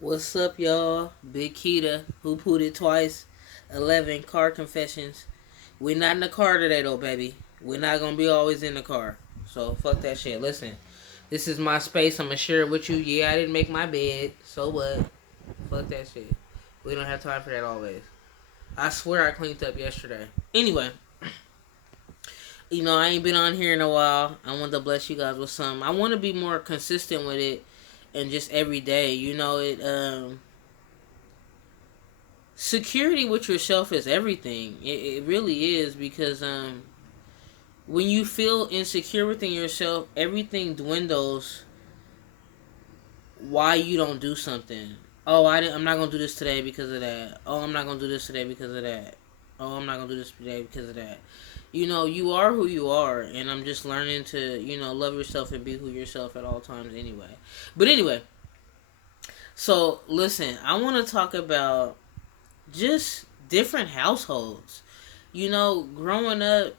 What's up, y'all? Big Kita, who put it twice, 11 car confessions. We're not in the car today, though, baby. We're not gonna be always in the car. So, fuck that shit. Listen, this is my space. I'm gonna share it with you. Yeah, I didn't make my bed. So what? Fuck that shit. We don't have time for that always. I swear I cleaned up yesterday. Anyway, I ain't been on here in a while. I want to bless you guys with some. I want to be more consistent with it and just every day. Security with yourself is everything. It really is because when you feel insecure within yourself, everything dwindles. Why you don't do something? Oh, I'm not gonna do this today because of that. Oh, I'm not gonna do this today because of that. Oh, I'm not gonna do this today because of that. You are who you are, and I'm just learning to love yourself and be who yourself at all times. Anyway, so listen, I want to talk about just different households. Growing up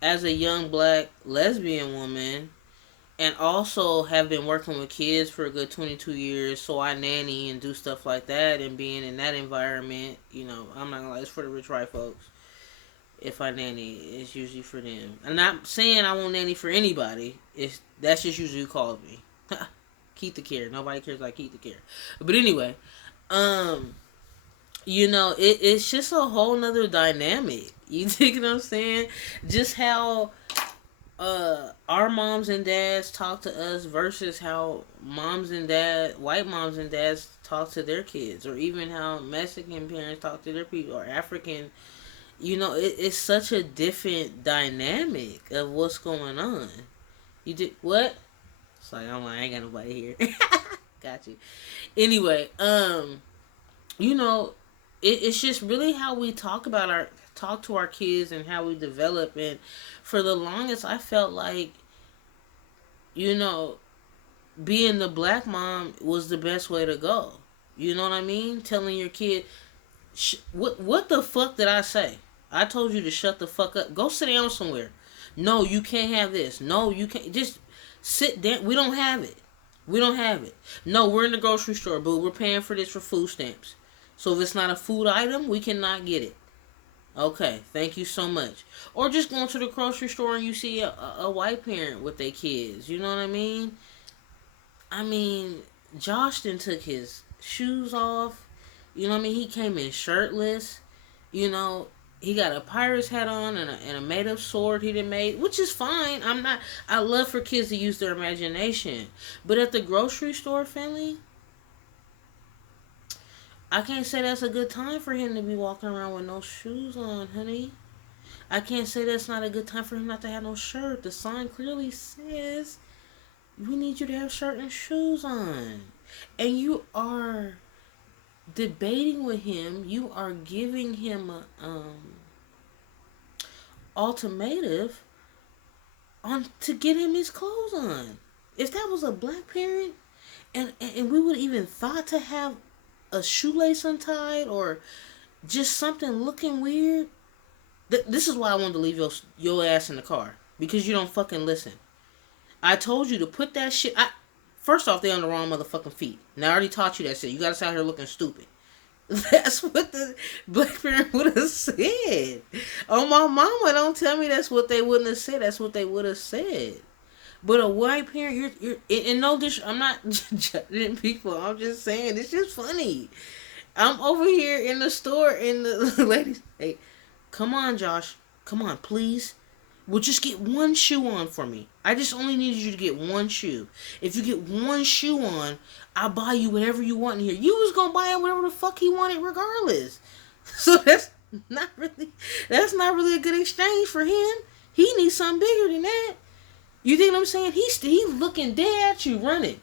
as a young black lesbian woman and also have been working with kids for a good 22 years, so I nanny and do stuff like that, and being in that environment, I'm not gonna lie, it's for the rich white folks. If I nanny, it's usually for them. I'm not saying I won't nanny for anybody. That's just usually who calls me. Keep the care. Nobody cares like keep the care. But anyway, um, it's just a whole nother dynamic. You think what I'm saying? Just how our moms and dads talk to us versus how white moms and dads talk to their kids, or even how Mexican parents talk to their people, or African. It's such a different dynamic of what's going on. You did what? It's like I ain't got nobody here. Got you. Anyway, you know, it's just really how we talk to our kids and how we develop. And for the longest, I felt like you know being the black mom was the best way to go. You know what I mean? Telling your kid, what the fuck did I say? I told you to shut the fuck up. Go sit down somewhere. No, you can't have this. No, you can't. Just sit down. We don't have it. We don't have it. No, we're in the grocery store, but we're paying for this for food stamps. So if it's not a food item, we cannot get it. Okay, thank you so much. Or just going to the grocery store and you see a white parent with their kids. You know what I mean? I mean, Josh then took his shoes off. You know what I mean? He came in shirtless. You know, he got a pirate's hat on and a made up sword he did made, which is fine. I love for kids to use their imagination. But at the grocery store, family, I can't say that's a good time for him to be walking around with no shoes on, honey. I can't say that's not a good time for him not to have no shirt. The sign clearly says we need you to have shirt and shoes on. And you are debating with him. You are giving him a ultimatum on to get him his clothes on. If that was a black parent, and we would even thought to have a shoelace untied or just something looking weird. This is why I wanted to leave your ass in the car, because you don't fucking listen. I told you to put that shit. First off, they on the wrong motherfucking feet. Now I already taught you that shit. You got us out here looking stupid. That's what the black parent would have said. Oh, my mama, don't tell me that's what they wouldn't have said. That's what they would have said. But a white parent, you're in no dish. I'm not judging people. I'm just saying it's just funny. I'm over here in the store and the ladies, hey, come on, Josh, come on, please. Well, just get one shoe on for me. I just only need you to get one shoe. If you get one shoe on, I'll buy you whatever you want in here. You was gonna buy him whatever the fuck he wanted, regardless. So that's not really a good exchange for him. He needs something bigger than that. You think what I'm saying? He's looking dead at you running.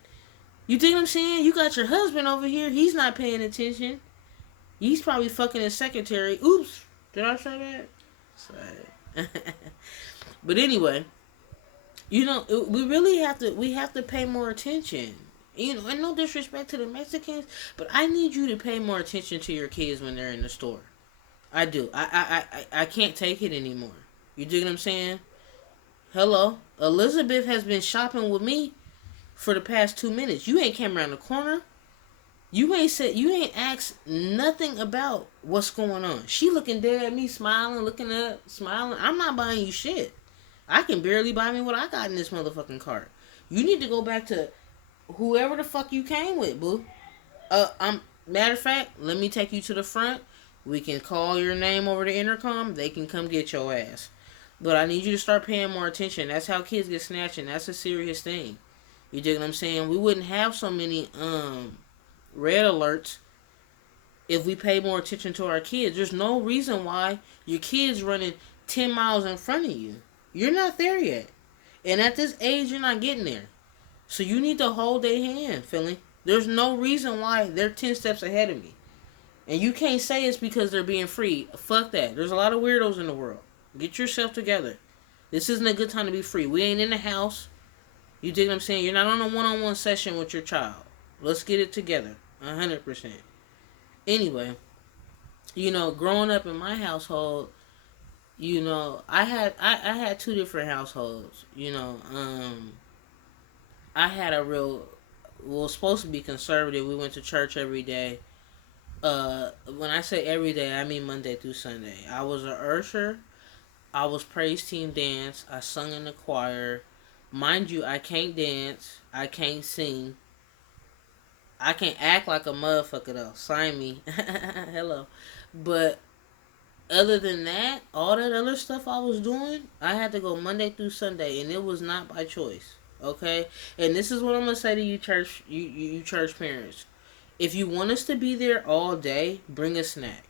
You think what I'm saying? You got your husband over here. He's not paying attention. He's probably fucking his secretary. Oops, did I say that? Sorry. But anyway, we have to pay more attention. And no disrespect to the Mexicans, but I need you to pay more attention to your kids when they're in the store. I do. I can't take it anymore. You dig what I'm saying? Hello, Elizabeth has been shopping with me for the past 2 minutes. You ain't came around the corner. You ain't asked nothing about what's going on. She looking dead at me, smiling, looking up, smiling. I'm not buying you shit. I can barely buy me what I got in this motherfucking cart. You need to go back to whoever the fuck you came with, boo. I'm matter of fact, let me take you to the front. We can call your name over the intercom. They can come get your ass. But I need you to start paying more attention. That's how kids get snatched, and that's a serious thing. You dig what I'm saying? We wouldn't have so many red alerts if we pay more attention to our kids. There's no reason why your kid's running 10 miles in front of you. You're not there yet. And at this age, you're not getting there. So you need to hold their hand, Philly. There's no reason why they're 10 steps ahead of me. And you can't say it's because they're being free. Fuck that. There's a lot of weirdos in the world. Get yourself together. This isn't a good time to be free. We ain't in the house. You dig what I'm saying? You're not on a one-on-one session with your child. Let's get it together. 100%. Anyway, growing up in my household, I had two different households. I had a real, well, supposed to be conservative. We went to church every day. When I say every day, I mean Monday through Sunday. I was an usher. I was praise team dance. I sung in the choir. Mind you, I can't dance. I can't sing. I can act like a motherfucker though. Sign me. Hello. But other than that, all that other stuff I was doing, I had to go Monday through Sunday, and it was not by choice. Okay, and this is what I'm gonna say to you, church, you church parents. If you want us to be there all day, bring a snack.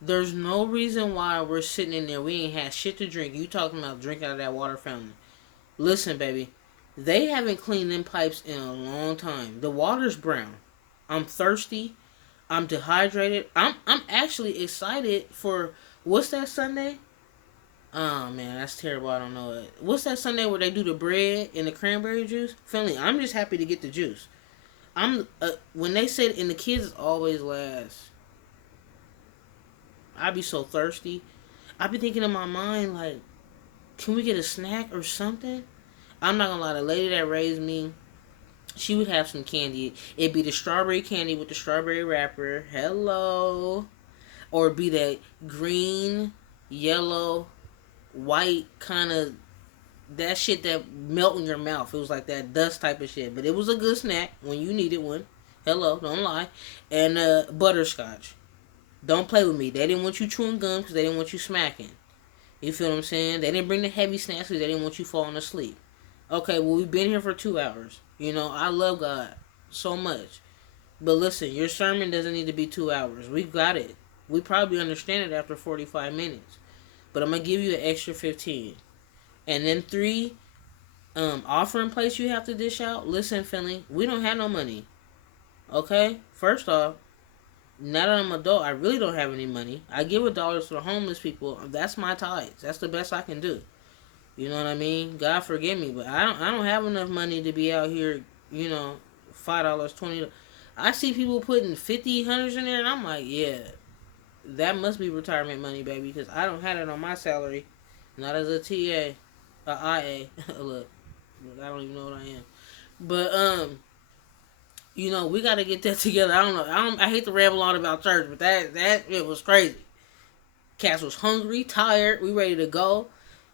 There's no reason why we're sitting in there. We ain't had shit to drink. You talking about drinking out of that water fountain? Listen, baby, they haven't cleaned them pipes in a long time. The water's brown. I'm thirsty. I'm dehydrated. I'm actually excited for what's that Sunday? Oh man, that's terrible. I don't know it. What's that Sunday where they do the bread and the cranberry juice? Finally, I'm just happy to get the juice. I'm when they said and the kids always last. I be so thirsty. I be thinking in my mind like, can we get a snack or something? I'm not gonna lie. The lady that raised me, she would have some candy. It'd be the strawberry candy with the strawberry wrapper. Hello. Or it'd be that green, yellow, white kind of that shit that melt in your mouth. It was like that dust type of shit. But it was a good snack when you needed one. Hello, don't lie. And butterscotch. Don't play with me. They didn't want you chewing gum because they didn't want you smacking. You feel what I'm saying? They didn't bring the heavy snacks because they didn't want you falling asleep. Okay, well, we've been here for 2 hours. I love God so much. But listen, your sermon doesn't need to be 2 hours. We've got it. We probably understand it after 45 minutes. But I'm going to give you an extra 15. And then 3, offering plates you have to dish out. Listen, Finley, we don't have no money. Okay? First off, now that I'm an adult, I really don't have any money. I give $1 to the homeless people. That's my tithes. That's the best I can do. You know what I mean? God forgive me, but I don't have enough money to be out here, $5, $20. I see people putting 50, hundreds in there, and I'm like, yeah, that must be retirement money, baby, because I don't have it on my salary. Not as a TA, a IA. Look, I don't even know what I am. But, we got to get that together. I don't know. I hate to ramble on about church, but that it was crazy. Cats was hungry, tired. We ready to go.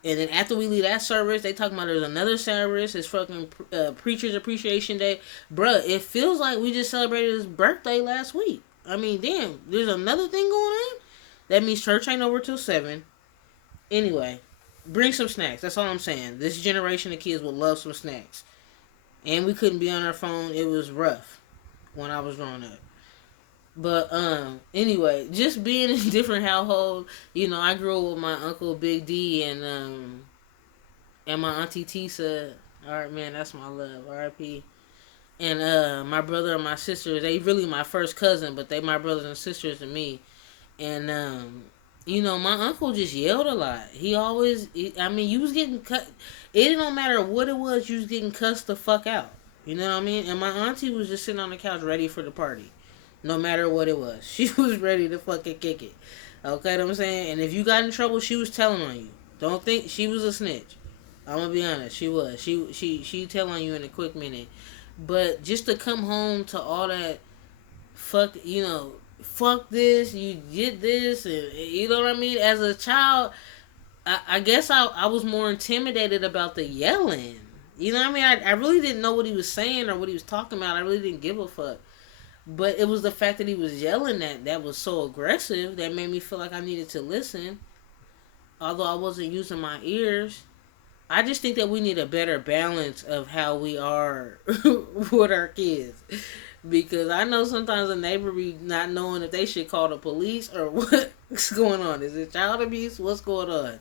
And then after we leave that service, they talking about there's another service. It's fucking Preacher's Appreciation Day. Bruh, it feels like we just celebrated his birthday last week. I mean, damn, there's another thing going on? That means church ain't over till 7. Anyway, bring some snacks. That's all I'm saying. This generation of kids will love some snacks. And we couldn't be on our phone. It was rough when I was growing up. But anyway, just being in different households, I grew up with my uncle Big D and my auntie Tisa. Alright, man, that's my love. R.I.P. And my brother and my sister, they really my first cousin, but they my brothers and sisters to me. And my uncle just yelled a lot. He always, you was getting cut. It don't matter what it was, you was getting cussed the fuck out. You know what I mean? And my auntie was just sitting on the couch ready for the party. No matter what it was. She was ready to fucking kick it. Okay, what I'm saying? And if you got in trouble, she was telling on you. Don't think she was a snitch. I'm gonna be honest. She was. She tell on you in a quick minute. But just to come home to all that fuck, fuck this, you did this, and you know what I mean. As a child, I guess I was more intimidated about the yelling. You know what I mean? I really didn't know what he was saying or what he was talking about. I really didn't give a fuck. But it was the fact that he was yelling that was so aggressive that made me feel like I needed to listen. Although I wasn't using my ears. I just think that we need a better balance of how we are with our kids. Because I know sometimes a neighbor be not knowing if they should call the police or what's going on. Is it child abuse? What's going on?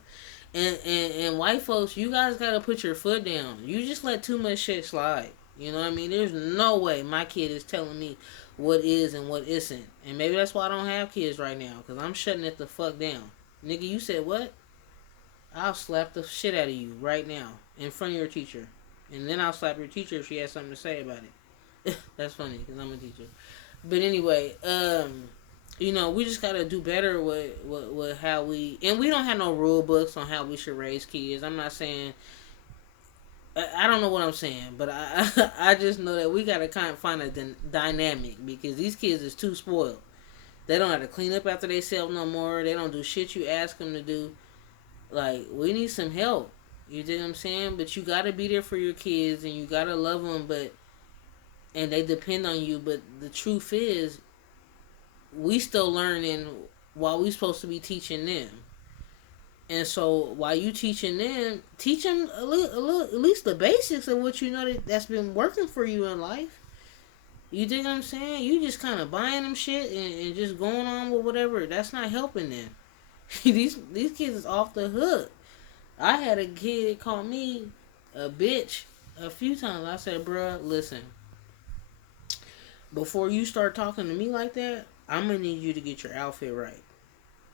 And white folks, you guys gotta put your foot down. You just let too much shit slide. You know what I mean? There's no way my kid is telling me what is and what isn't. And maybe that's why I don't have kids right now. Because I'm shutting it the fuck down. Nigga, you said what? I'll slap the shit out of you right now in front of your teacher. And then I'll slap your teacher if she has something to say about it. That's funny because I'm a teacher. But anyway, we just gotta do better with how we, and we don't have no rule books on how we should raise kids. I'm not saying, I don't know what I'm saying, but I just know that we gotta kind of find a dynamic because these kids is too spoiled. They don't have to clean up after themselves no more. They don't do shit you ask them to do. Like, we need some help. You dig what I'm saying? But you gotta be there for your kids and you gotta love them, and they depend on you. But the truth is, we still learning while we supposed to be teaching them. And so while you teaching them, teach them a little, at least the basics of what you know that's been working for you in life. You dig what I'm saying? You just kind of buying them shit and just going on with whatever. That's not helping them. these kids is off the hook. I had a kid call me a bitch a few times. I said, bruh, listen. Before you start talking to me like that, I'm gonna need you to get your outfit right.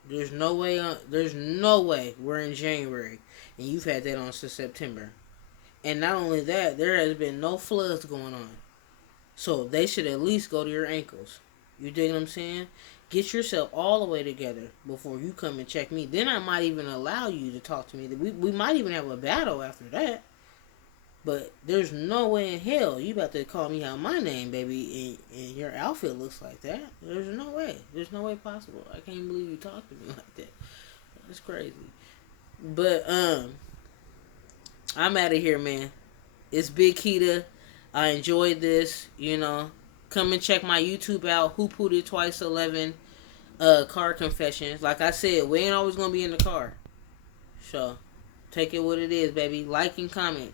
There's no way. There's no way we're in January and you've had that on since September. And not only that, there has been no floods going on. So they should at least go to your ankles. You dig what I'm saying? Get yourself all the way together before you come and check me. Then I might even allow you to talk to me. We might even have a battle after that. But there's no way in hell you about to call me out my name, baby, and your outfit looks like that. There's no way. There's no way possible. I can't believe you talk to me like that. That's crazy. But I'm out of here, man. It's Big Keita. I enjoyed this. Come and check my YouTube out. Who Pooed It Twice 11 car confessions. Like I said, we ain't always gonna be in the car. So take it what it is, baby. Like and comment.